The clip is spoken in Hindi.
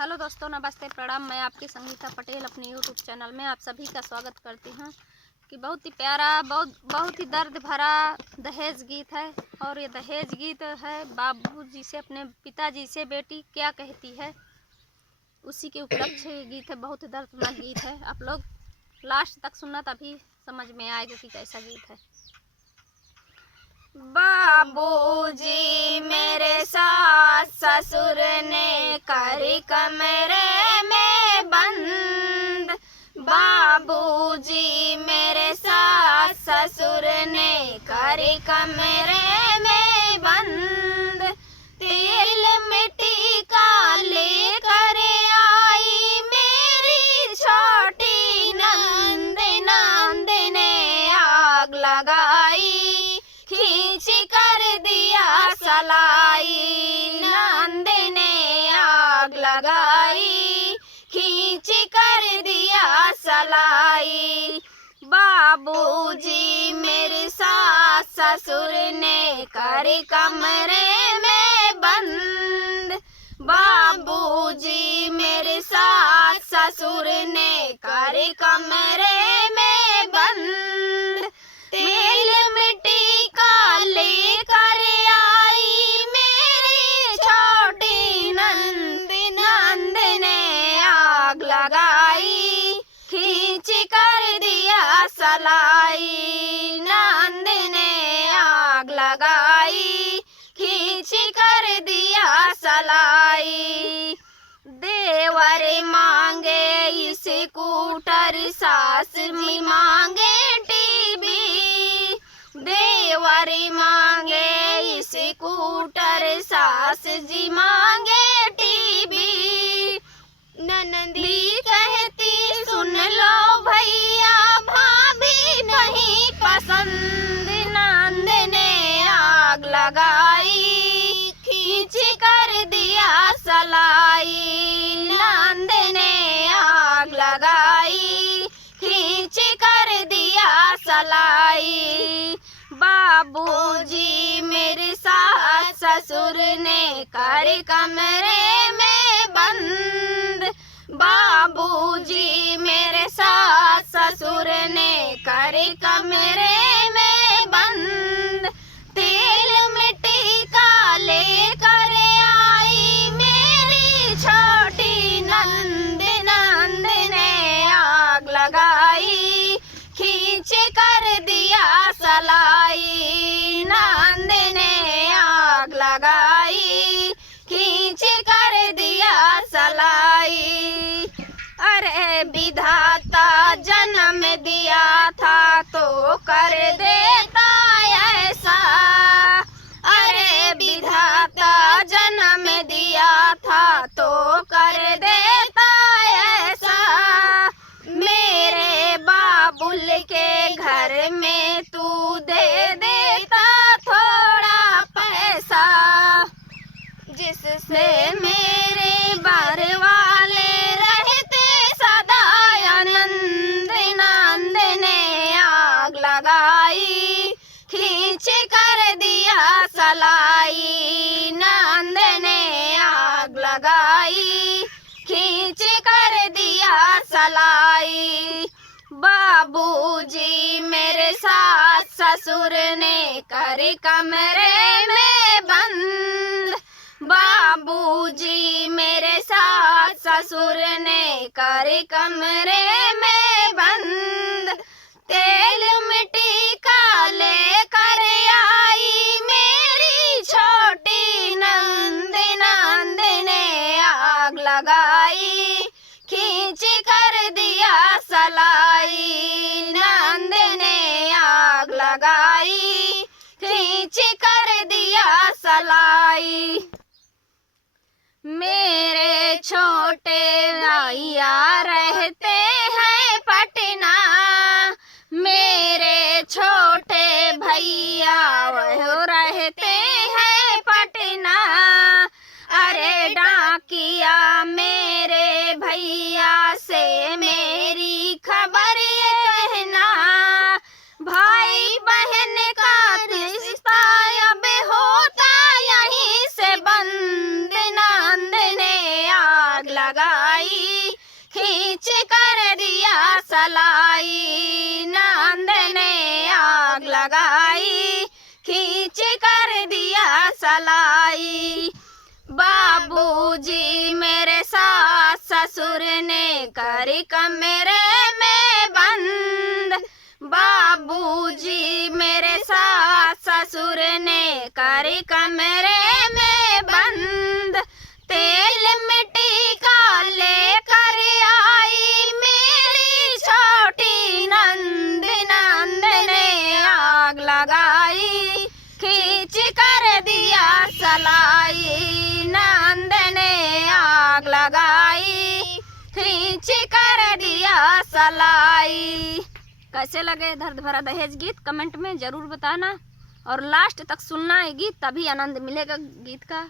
हेलो दोस्तों, नमस्ते, प्रणाम। मैं आपकी संगीता पटेल अपने यूट्यूब चैनल में आप सभी का स्वागत करती हूं कि बहुत ही प्यारा, बहुत ही दर्द भरा दहेज गीत है। और ये दहेज गीत है बाबूजी से अपने पिताजी से बेटी क्या कहती है, उसी के उपलक्ष्य गीत है। बहुत ही दर्दनाक गीत है। आप लोग लास्ट तक सुनना, तभी समझ में आएगा कि कैसा गीत है। बाबूजी मेरे सास ससुर ने करी कमरे में बंद। बाबूजी मेरे सास ससुर ने करी कमरे में बंद। तेल मिट्टी का लेकर आई मेरी छोटी नंद। नंद ने आग लगाई, खींच कर दिया सलाई। नंद ने आग लगाई, खींच कर दिया सलाई। बाबूजी मेरे सास ससुर ने करी कमरे में बंद। बाबूजी मेरे सास ससुर ने करी कमरे में बंद। तेल मिट्टी का लेकर आई मेरी छोटी नंद। नंद ने आग लगाई, खींच कर दिया सलाई। नंद ने आग लगाई, खींच कर दिया सलाई। देवर मांगे इस स्कूटर, सास भी मांगे टीवी। देवर मांगे इस स्कूटर, सास जी मांगे टीवी। ननदी कहती सुन लो भैया, भाभी नहीं पसंद। नंद ने आग लगाई, खींच कर दिया सलाई। नंद ने आग लगाई, खींच कर दिया सलाई। बाबूजी मेरे सास ससुर ने करी कमरे में बंद। बाबूजी मेरे सास ससुर ने करी कमरे में बंद। तेल मिट्टी का लेकर आई मेरी छोटी नंद। नंद ने आग लगाई, खींच कर दिया सलाई। नंद ने आग लगाई, खींच कर दिया सलाई। अरे विधाता जन्म दिया था तो कर देता ऐसा। अरे विधाता जन्म दिया था तो कर देता ऐसा। मेरे बाबुल के घर में तू दे देता थोड़ा पैसा, जिससे मेरे बार वाले रहते सदा आनंद। नंद ने आग लगाई, खींच कर दिया सलाई। नंद ने आग लगाई, खींच कर दिया सलाई। बाबूजी मेरे सास ससुर ने करी कमरे में बंद। बाबूजी मेरे सास ससुर ने करी कमरे में बंद। तेल मिट्टी का लेकर आई मेरी छोटी नंद। नंद ने आग लगाई, खींच कर दिया सलाई। नंद ने आग लगाई, खींच कर दिया सलाई। मेरे छोटे भैया रहते हैं पटना। मेरे छोटे भैया वो रहते हैं पटना। अरे डाकिया मेरे भैया से मेरी खबर ये कहना। भाई बहन का रिश्ता अब होता यहीं से बंद। नंद ने आग लगा खींच कर दिया सलाई, नंद ने आग लगाई, खींच कर दिया सलाई। बाबूजी मेरे सास ससुर ने करी कमरे में बंद, बाबूजी मेरे सास ससुर ने करी कमरे में बंद। तेल मिट्टी का लेकर आई मेरी छोटी नंद, नंद ने आग लगाई, खींच कर दिया सलाई, नंद ने आग लगाई, खींच कर दिया सलाई। कैसे लगे दर्द भरा दहेज गीत कमेंट में ज़रूर बताना और लास्ट तक सुनना है गीत, तभी आनंद मिलेगा गीत का।